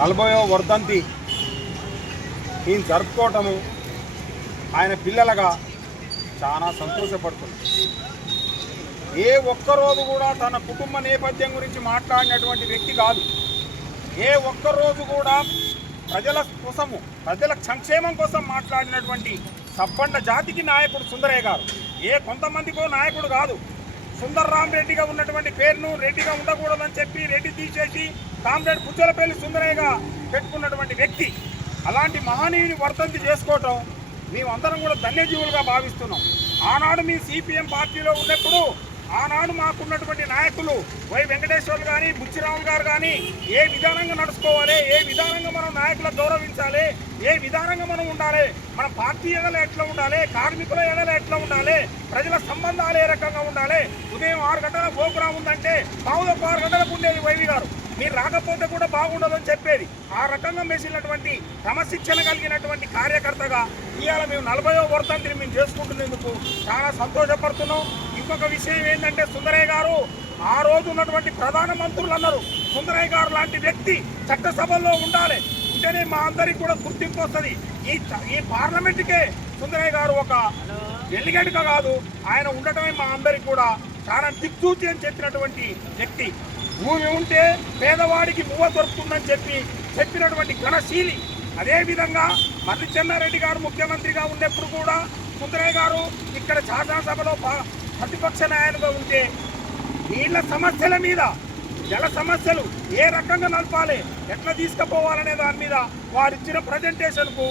నలభైవ వర్ధంతి. ఈయన జరుపుకోవటము ఆయన పిల్లలుగా చాలా సంతోషపడుతుంది. ఏ ఒక్కరోజు కూడా తన కుటుంబ నేపథ్యం గురించి మాట్లాడినటువంటి వ్యక్తి కాదు. ఏ ఒక్కరోజు కూడా ప్రజల కోసము ప్రజల సంక్షేమం కోసం మాట్లాడినటువంటి సబ్బండ జాతికి నాయకుడు సుందరయ్య గారు. ఏ కొంతమందికో నాయకుడు కాదు. సుందర్రామ్ రెడ్డిగా ఉన్నటువంటి పేరును రెడ్డిగా ఉండకూడదని చెప్పి రెడ్డి తీసేసి కామ్రేడ్ పుచ్చలపల్లి సుందరయ్యగా పెట్టుకున్నటువంటి వ్యక్తి. అలాంటి మహనీయుని వర్తంతి చేసుకోవటం మేమందరం కూడా ధన్యజీవులుగా భావిస్తున్నాం. ఆనాడు మీ సిపిఎం పార్టీలో ఉన్నప్పుడు ఆనాడు మాకున్నటువంటి నాయకులు వై వెంకటేశ్వర్లు కానీ బుచ్చిరాములు గారు కానీ ఏ విధానంగా నడుచుకోవాలి ఏ విధానంగా మనం నాయకులకు గౌరవించాలి ఏ విధానంగా మనం ఉండాలి మన పార్టీ ఎడల ఎట్లా ఉండాలి కార్మికుల ఎడల ఎట్లా ఉండాలి ప్రజల సంబంధాలు ఏ రకంగా ఉండాలి ఉదయం ఆరు గంటల ప్రోగ్రాం ఉందంటే పావుదొక్క ఆరు గంటలకు ఉండేది వైవి గారు. మీరు రాకపోతే కూడా బాగుండదని చెప్పేది. ఆ రకంగా మెసినటువంటి క్రమశిక్షణ కలిగినటువంటి కార్యకర్తగా ఇవాళ మేము నలభైవ వర్తంతిని మేము చేసుకుంటున్నందుకు చాలా సంతోషపడుతున్నాం. ఇంకొక విషయం ఏంటంటే సుందరయ్య గారు ఆ రోజు ఉన్నటువంటి ప్రధాన మంత్రులు అన్నారు సుందరయ్య గారు లాంటి వ్యక్తి చట్టసభల్లో ఉండాలి. ఉంటేనే మా అందరికి కూడా గుర్తింపు వస్తుంది. ఈ ఈ పార్లమెంట్కే సుందరయ్య గారు ఒక డెలిగేట్గా కాదు ఆయన ఉండటమే మా అందరికి కూడా చాలా దిక్సూచి అని చెప్పినటువంటి వ్యక్తి. భూమి ఉంటే పేదవాడికి మువ్వ దొరుకుతుందని చెప్పి చెప్పినటువంటి ఘనశీలి అదేవిధంగా మర్రి చెన్నారెడ్డి గారు ముఖ్యమంత్రిగా ఉన్నప్పుడు కూడా సుందరయ్య గారు ఇక్కడ శాసనసభలో ప్రతిపక్ష నాయకులుగా ఉంటే నీళ్ళ సమస్యల మీద జల సమస్యలు ఏ రకంగా నడపాలి ఎట్లా తీసుకుపోవాలనే దాని మీద వారు ఇచ్చిన ప్రజెంటేషన్కు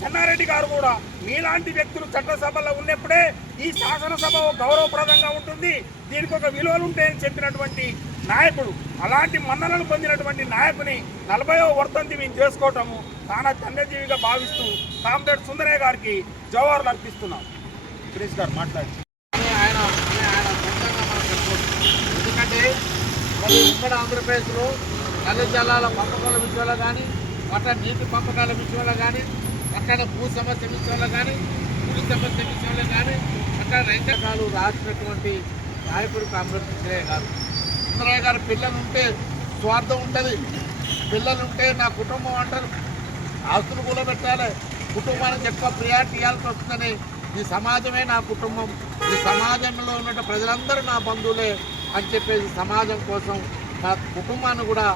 చెన్నారెడ్డి గారు కూడా మీలాంటి వ్యక్తులు చట్టసభలో ఉన్నప్పుడే ఈ శాసనసభ గౌరవప్రదంగా ఉంటుంది. దీనికి ఒక విలువలు ఉంటాయని చెప్పినటువంటి నాయకుడు అలాంటి మన్ననలు పొందినటువంటి నాయకుని నలభైవ వర్తంతి మేము చేసుకోవటము తాన చంద్రజీవిగా భావిస్తూ కామ్రేడ్ సుందరయ్య గారికి జవహర్లు అర్పిస్తున్నాం. సురేష్ గారు మాట్లాడి. ఆయన ఆయన ఎందుకంటే ఇక్కడ ఆంధ్రప్రదేశ్లో కళ్ళ జల్లాల పంపకాల విషయంలో కానీ అట్లా నీటి పంపకాల విషయంలో కానీ అక్కడ భూ సమస్య విషయంలో కానీ కుడి సమస్య విషయంలో కానీ అక్కడ రైతాంగాలు రాసినటువంటి నాయకుడు కాంగ్రెస్ సుందరయ్య గారు. సుందరయ్య గారు పిల్లలు ఉంటే స్వార్థం ఉంటుంది. పిల్లలు ఉంటే నా కుటుంబం అంటారు. ఆస్తులు కూడా పెట్టాలి కుటుంబానికి ఎక్కువ ప్రియారిటీ ఇవ్వాల్సి వస్తుందని ఈ సమాజమే నా కుటుంబం. ఈ సమాజంలో ఉన్న ప్రజలందరూ నా బంధువులే అని చెప్పేసి సమాజం కోసం నా కుటుంబాన్ని కూడా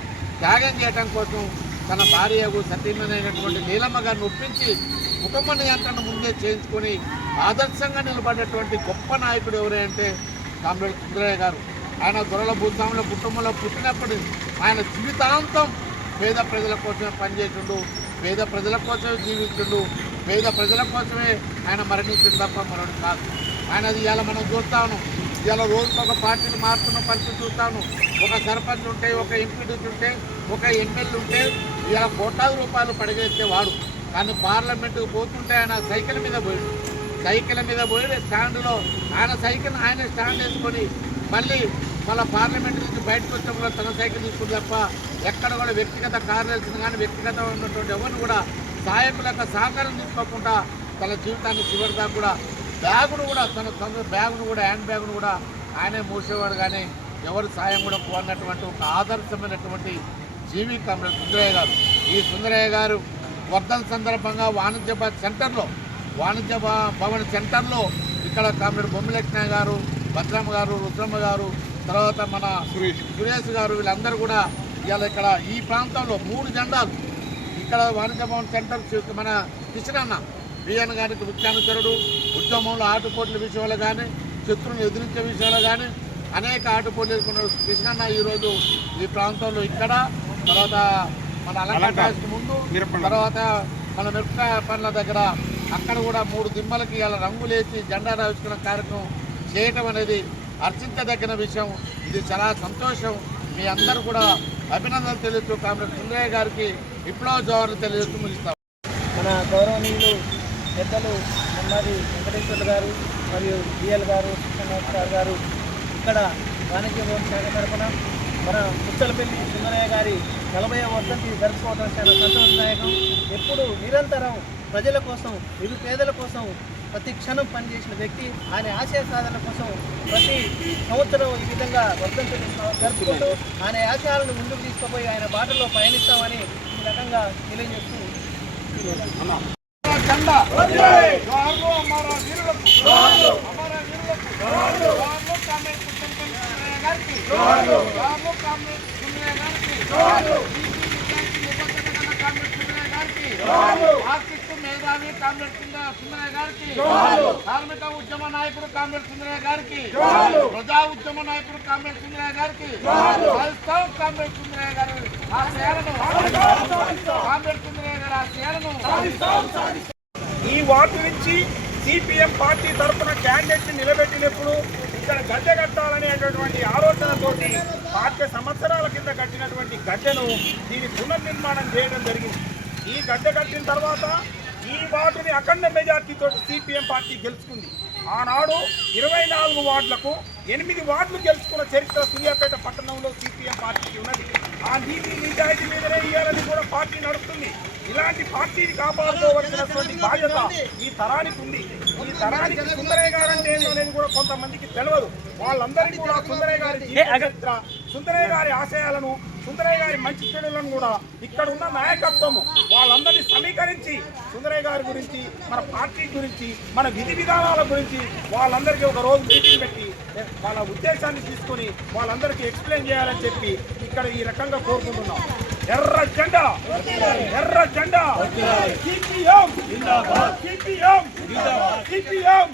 త్యాగం చేయడం కోసం తన భార్యకు సతీమైనటువంటి నీలమ్మ గారిని ఒప్పించి కుటుంబ నియంత్రణ ముందే చేయించుకొని ఆదర్శంగా నిలబడేటువంటి గొప్ప నాయకుడు ఎవరంటే కామ్రేడ్ సుందరయ్య గారు. ఆయన దొరల భూస్వాముల కుటుంబంలో పుట్టినప్పుడు ఆయన జీవితాంతం పేద ప్రజల కోసమే పనిచేసిండు పేద ప్రజల కోసమే జీవించుండు పేద ప్రజల కోసమే ఆయన మరణించిన తప్ప మరొకటి కాదు. ఆయనది ఇవాళ మనం చూస్తాను. ఇవాళ రోజుకు ఒక పార్టీని మారుతున్న పరిస్థితి చూస్తాను. ఒక సర్పంచ్ ఉంటే ఒక ఎంపీడీసీ ఉంటే ఒక ఎమ్మెల్యే ఉంటే ఇలా కోట్లాది రూపాయలు పడిగెత్తేవాడు కానీ పార్లమెంటుకు పోతుంటే ఆయన సైకిల్ మీద పోయాడు. సైకిల్ మీద పోయి స్టాండ్లో ఆయన సైకిల్ ఆయన స్టాండ్ వేసుకొని మళ్ళీ మళ్ళీ పార్లమెంట్ నుంచి బయటకు వచ్చినప్పుడు తన సైకిల్ తీసుకుంది తప్ప ఎక్కడ కూడా వ్యక్తిగత కార్యాలయం కానీ వ్యక్తిగత ఉన్నటువంటి ఎవరిని కూడా సహాయకుల యొక్క సహకారం తీసుకోకుండా తన జీవితాన్ని చివరి దాకా కూడా బ్యాగును కూడా తన సొంత బ్యాగును కూడా హ్యాండ్ బ్యాగును కూడా ఆయనే మూసేవాడు. కానీ ఎవరు సాయం కూడా పోన్నటువంటి ఒక ఆదర్శమైనటువంటి జీవి కామ్రేడ్ సుందరయ్య గారు. ఈ సుందరయ్య గారు వర్ధన్ సందర్భంగా వాణిజ్య సెంటర్లో వాణిజ్య భవన్ సెంటర్లో ఇక్కడ కామ్రేడ్ బొమ్మలక్ష్ణ గారు భద్రమ్మ గారు రుద్రమ్మ గారు తర్వాత మన సురేష్. సురేష్ గారు వీళ్ళందరూ కూడా ఇవాళ ఇక్కడ ఈ ప్రాంతంలో మూడు జెండాలు. ఇక్కడ వాణిజ్య భవన్ సెంటర్ మన కిషన్ బియ్యన్ గారికి విజ్ఞానచరుడు ఉద్యమంలో ఆటుపోట్ల విషయంలో కానీ శత్రువులను ఎదిరించే విషయంలో కానీ అనేక ఆటుపోట్లు ఎదుర్కొన్న కృష్ణన్న ఈరోజు ఈ ప్రాంతంలో ఇక్కడ. తర్వాత మన అలంకార ముందు. తర్వాత మన మిరపకాయ పండ్ల దగ్గర అక్కడ కూడా మూడు దిమ్మలకి ఇలా రంగులేసి జెండా రాయించుకున్న కార్యక్రమం చేయటం అనేది అర్చించదగిన విషయం. ఇది చాలా సంతోషం. మీ అందరూ కూడా అభినందనలు తెలుస్తూ కామ్రేడ్ సుందరయ్య గారికి విప్లవ జోహార్లు తెలియజేస్తూ ముగిస్తాం. మన గౌరవనీయులు పెద్దలు మన్నారి వెంకటేశ్వర్లు గారు మరియు డిఎల్ గారు కృష్ణమూర్తి గారు ఇక్కడ వాణిజ్య భవన్ శాఖ తరఫున మన ముచ్చలపల్లి సుందరయ్య గారి నలభై వర్ధంతి జరుపుకోవడం చాలా సంతోషదాయకం ఎప్పుడు నిరంతరం ప్రజల కోసం నిరుపేదల కోసం ప్రతి క్షణం పనిచేసిన వ్యక్తి ఆయన ఆశయ సాధన కోసం ప్రతి సంవత్సరం ఈ విధంగా వర్ధంతులు జరుపుకుంటూ ఆయన ఆశయాలను ముందుకు తీసుకుపోయి ఆయన బాటలో పయనిస్తామని ఈ రకంగా తెలియజేస్తూ జెండా మేధావి కామ్రేడ్ సుందర- సుందరయ్య గారికి జోహార్లు. కార్మిక ఉద్యమ నాయకుడు కామ్రేడ్ సుందరయ్య గారికి జోహార్లు. ప్రజా ఉద్యమ నాయకుడు కామ్రేడ్ సుందరయ్య గారికి జోహార్లు. రాజస్థాన్ కామ్రేడ్ సుందరయ్య గారు ఆ సేవను కామ్రేడ్ సుందరయ్య గారు ఆ ఈ వార్డు నుంచి సిపిఎం పార్టీ తరఫున క్యాండిడేట్ని నిలబెట్టినప్పుడు ఇక్కడ గద్దె కట్టాలనేటటువంటి ఆలోచనతోటి పాతిక సంవత్సరాల కింద కట్టినటువంటి గద్దెను దీని పునర్నిర్మాణం చేయడం జరిగింది. ఈ గద్దె కట్టిన తర్వాత ఈ వార్డుని అఖండ మెజార్టీతో సిపిఎం పార్టీ గెలుచుకుంది. ఆనాడు ఇరవై నాలుగు వార్డులకు ఎనిమిది వార్డులు గెలుచుకున్న చరిత్ర సూర్యాపేట పట్టణంలో సిపిఎం పార్టీకి ఉన్నది. ఆ నీతి నిజాయితీ మీదనే ఇవ్వాలని కూడా పార్టీ నడుస్తుంది ఇలాంటి పార్టీని కాపాడుకోవలసినటువంటి బాధ్యత ఈ తరానికి ఉంది. ఈ తరానికి సుందరయ్య గారు అంటే అనేది కూడా కొంతమందికి తెలియదు వాళ్ళందరికీ కూడా సుందరయ్య గారి చరిత్ర సుందరయ్య గారి ఆశయాలను సుందరయ్య గారి మంచి చెడులను కూడా ఇక్కడ ఉన్న నాయకత్వము వాళ్ళందరినీ సమీకరించి సుందరయ్య గారి గురించి మన పార్టీ గురించి మన విధి విధానాల గురించి వాళ్ళందరికీ ఒక రోజు మీటింగ్ పెట్టి వాళ్ళ ఉద్దేశాన్ని తీసుకొని వాళ్ళందరికీ ఎక్స్ప్లెయిన్ చేయాలని చెప్పి ఇక్కడ ఈ రకంగా కోరుకుంటున్నాం. ఎర్ర జెండా. ఎర్ర జెండా. సిపిఎం. సిపిఎం. సిపిఎం.